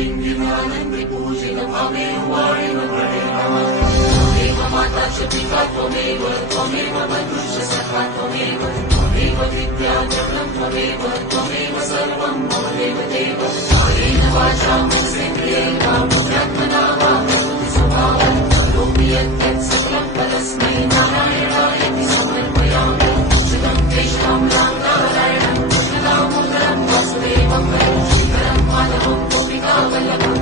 लिङ्गिनानन्द पूजित भावेन वाणेन प्रणेन नमः। त्वमेव माता च पिता त्वमेव बन्धुश्च सखा त्वमेव विद्या जगतं त्वमेव सर्वं मम देवदेव। कायेन वाचा मनसेन्द्रियेण वा बुद्ध्यात्मना वा स्वभावं करोमि यत् सकलं परस्मै नारायणायेति समर्पयामि। शिवं केशवं नारायणं कृष्णदामोदरं वासुदेवं श्रीकरं माधवं गोपिकावल्लभं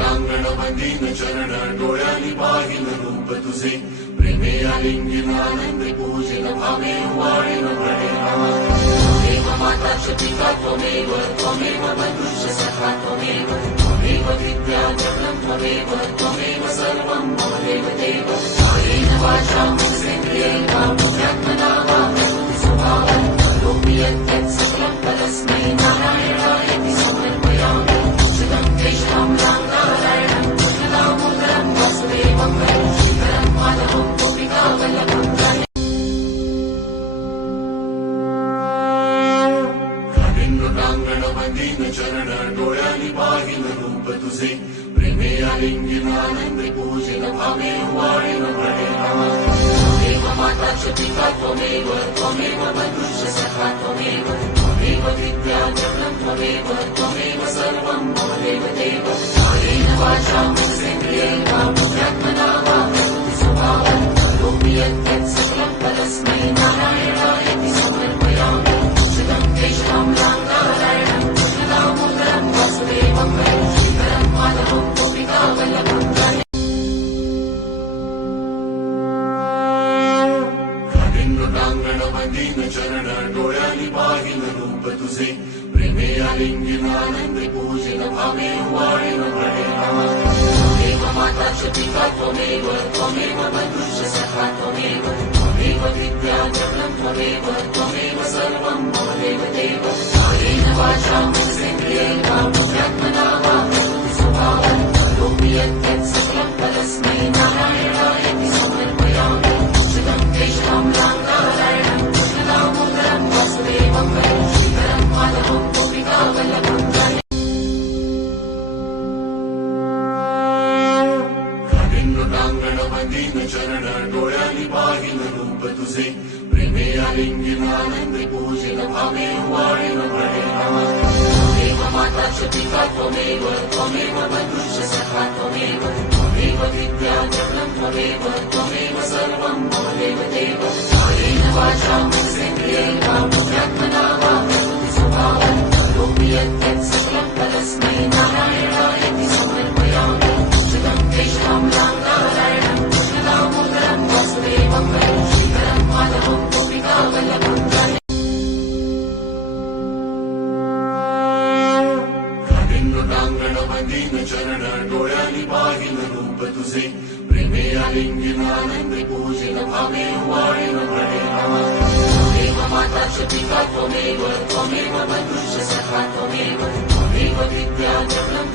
प्राङ्गणवदीन चरण डोळ्यांनी पाहिलं रूप तुझे प्रेमे आलिंगिनानंद पूजित भावेन वाणेन प्रणेन नमः। त्वमेव माता च पिता त्वमेव बन्धुश्च सखा त्वमेव विद्या जगतं त्वमेव सर्वं मम देवदेव। कायेन वाचा मनसेन्द्रियेण वा बुद्ध्यात्मना वा स्वभावं करोमि यत् सकलं परस्मै नारायणायेति समर्पयामि। शिवं केशवं नारायणं कृष्णदामोदरं वासुदेवं श्रीकरं माधवं गोपिकावल्लभं प्राङ्गणवदीन चरण डोळ्यांनी पाहिलं रूप तुझे प्रेमे आलिंगिनानंद पूजित भावेन वाणेन प्रणेन नमः। त्वमेव माता च पिता त्वमेव बन्धुश्च सखा त्वमेव विद्या जगतं त्वमेव सर्वं मम देवदेव। कायेन वाचा मनसेन्द्रियेण वा बुद्ध्यात्मना वा स्वभावं करोमि यत् सकलं परस्मै नारायणायेति समर्पयामि। शिवं केशवं नारायणं कृष्णदामोदरं वासुदेवं श्रीकरं माधवं गोपिकावल्लभं प्राङ्गणवदीन चरण डोळ्यांनी पाहिलं रूप तुझे प्रेमे आलिंगिनानंद पूजित भावेन वाणेन प्रणेन नमः। त्वमेव माता च पिता त्वमेव बन्धुश्च सखा त्वमेव विद्या जगतं त्वमेव सर्वं मम देवदेव। कायेन वाचा मनसेन्द्रियेण वा बुद्ध्यात्मना वा स्वभावं करोमि यत् सकलं परस्मै नारायणायेति समर्पयामि। शिवं केशवं नारायणं कृष्णदामोदरं वासुदेवं श्रीकरं माधवं गोपिकावल्लभं प्राङ्गणवदीन चरण डोळ्यांनी पाहिलं रूप तुझे प्रेमे आलिंगिनानंद पूजित भावेन वाणेन प्रणेन नमः। त्वमेव माता च पिता त्वमेव बन्धुश्च सखा त्वमेव विद्या जगतं त्वमेव सर्वं मम देवदेव। कायेन वाचा मनसेन्द्रियेण वा बुद्ध्यात्मना वा स्वभावं करोमि यत् सकलं परस्मै नारायणायेति समर्पयामि। शिवं केशवं नारायणं कृष्णदामोदरं वासुदेवं श्रीकरं माधवं गोपिकावल्लभं प्राङ्गणवदीन चरण डोळ्यांनी पाहिलं रूप तुझे प्रेमे आलिंगिनानंद पूजित भावेन वाणेन प्रणेन नमः। त्वमेव माता च पिता त्वमेव बन्धुश्च सखा त्वमेव विद्या जगतं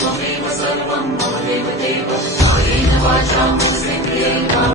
त्वमेव सर्वं मम देवदेव। कायेन वाचा मनसेन्द्रियेण वा